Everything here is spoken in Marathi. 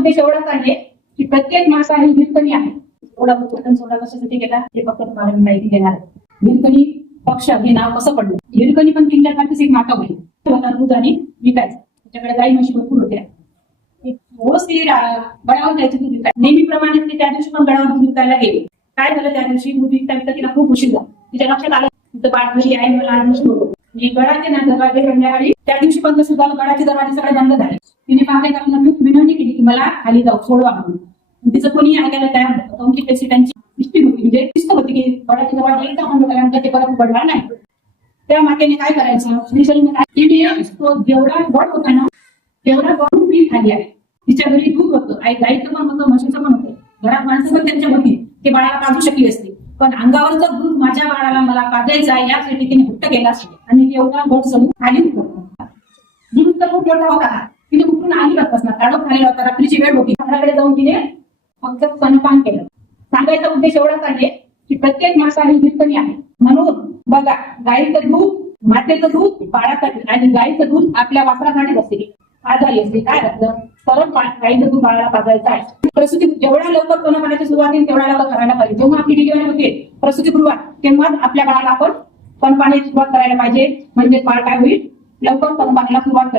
उद्देश एवढाच आहे की प्रत्येक मासा ही हिरकणी आहे. एवढा उद्घाटन सोहळा कशासाठी केला हे फक्त तुम्हाला माहिती देणार आहे. हिरकणी पक्ष हे नाव कसं पडलं? हिरकणी पण 3 प्रकारचीच एक नाटक होती. दूध आणि विकायचं. त्याच्याकडे गाई म्हशी भरपूर होत्या. रोज ती गडावर जायची दूध विकायला. नेहमीप्रमाणे ती त्या दिवशी पण गडावर दूध विकायला गेली. काय झालं त्या दिवशी दूध विकता तिला खूप उशीर झाला. तिच्या लक्षात आलं तिथं पाठवली आहे मला आज मुश्किल होतो. मी गडाचे ना दरवाजे संध्याकाळी त्या दिवशी पण सुद्धा गडाचे दरवाजे सगळे बंद झाले. तिने मागे घालून विनंती केली की मला खाली जाऊ सोडवा म्हणून. तिचं कोणी ऐकायला तयार नव्हतं. कारण की प्रेसिडेंटची शिस्ती होती, म्हणजे शिस्त होती की गडाचे दरवाजे एकदा बंद केल्यानंतर ते परत उघडणार नाही. त्या मातेने काय करायचं, श्रीशैलीने काय तो जेवढा गड होता ना तेवढा गड मी खाली आहे. तिच्या घरी दूध होतं, आई गाईचं पण होतं, म्हशीचं पण होतं. घरात माणसं पण त्यांच्या होती, ते बाळाला पाजू शकली असते. पण अंगावरचं दूध माझ्या बाळाला मला पाजायचं आहे यासाठी तिने हट्ट केला असते. आणि तेवढा गड समूह खाली उतरला. दूध तर खूप मोठा होता, तिने उठून आली असणार. काढत झालेला होता, रात्रीची वेळ होती. घराकडे जाऊन तिने फक्त स्तनपान केलं. सांगायचा उद्देश एवढाच आहे की प्रत्येक मासा ही हिरकणी आहे. म्हणून बघा, गाईचं दूध मातेचं दूध बाळासाठी आणि गाईचं दूध आपल्या वासरासाठी असते, आजारी असते. काय असतं परत गाईचं दूध बाळाला पाजायचं आहे. प्रसूती जेवढ्या लवकर स्तनपानाची सुरुवात येईल तेवढ्या लवकर करायला पाहिजे. जेव्हा आपली डिलिव्हरी होते प्रसूतीगृहात तेव्हाच आपल्या बाळाला आपण स्तनपानाची सुरुवात करायला पाहिजे. म्हणजे बाळ काय होईल, लवकर स्तनपानाला सुरुवात करेल.